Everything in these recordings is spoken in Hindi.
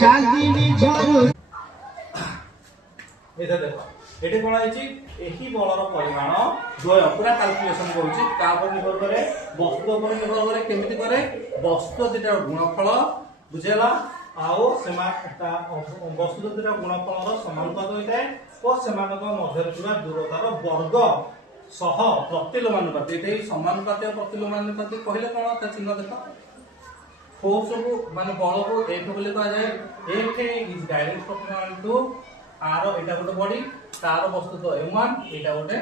চাঁদিনী ঝড় এটা দেখো এটি কোন হইছি এই বলর পরিমাণ দ্বয় পুরা ক্যালকুলেশন করছি তারপর নির্ভর করে বস্তু উপর নির্ভর করে কেমিতি করে বস্তু যেটা গুণফল বুঝেলা আও সেমা বস্তু যেটা গুণফলর সমানুপাত হইতায় ও সেমানক মধ্যে ଥିବା দূরতার বর্গ সহ প্রতিলোমানুপাত এটাই সমানুপাত ও প্রতিলোমানুপাত কহিলে কোন তা চিহ্ন দেখো ফোর্স को माने बल को F बोले कहा जाए F is direct proportional to r एटा गोटे बॉडी तार वस्तु तो m1 एटा गोटे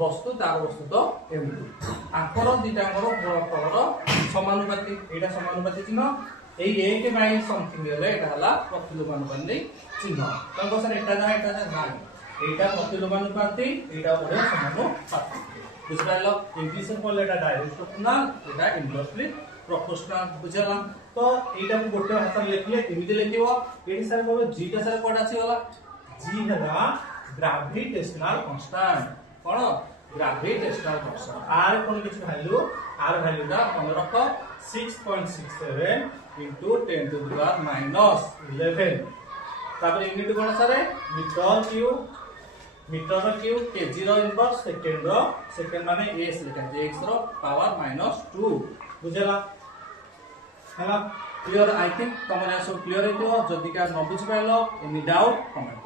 वस्तु तार वस्तु तो m2 आकर दिटांगर गुणफलर समानुपाती एटा समानुपाती चिन्ह এই 1 বাই समथिंग হলে এটা হলা প্রতিলোমানুপাতি চিহ্ন তখন স্যার এটা না না এইটা প্রতিলোমানুপাতি এইটা হলো সমানুপাতি বুঝলাম ইংলিশে বললে এটা ডাইরেক্ট প্রপোর্শনাল এটা ইনভার্সলি proportional বুঝলা তো এইটা গোটে ভাষা লিখলে এমিতে লিখিব এটি স্যার কবে g টা স্যার কোড আছে হলা g হলা গ্র্যাভিটেশনাল কনস্ট্যান্ট কোন গ্র্যাভিটেশনাল কনস্ট্যান্ট আর কোন কিছু ভ্যালু আর ভ্যালুটা মনে রাখো 6.67 into 10 to the power minus 11 তারপরে ইউনিট কোন স্যার মিটার কিউব কেজি র ইনভার্স সেকেন্ড মানে s লেখা আছে x র পাওয়ার -2 বুঝলা হ্যালো क्लियर आई थिंक तुम सब क्लियर हो जदि का न बुझ पाइल एनी डाउट कमेंट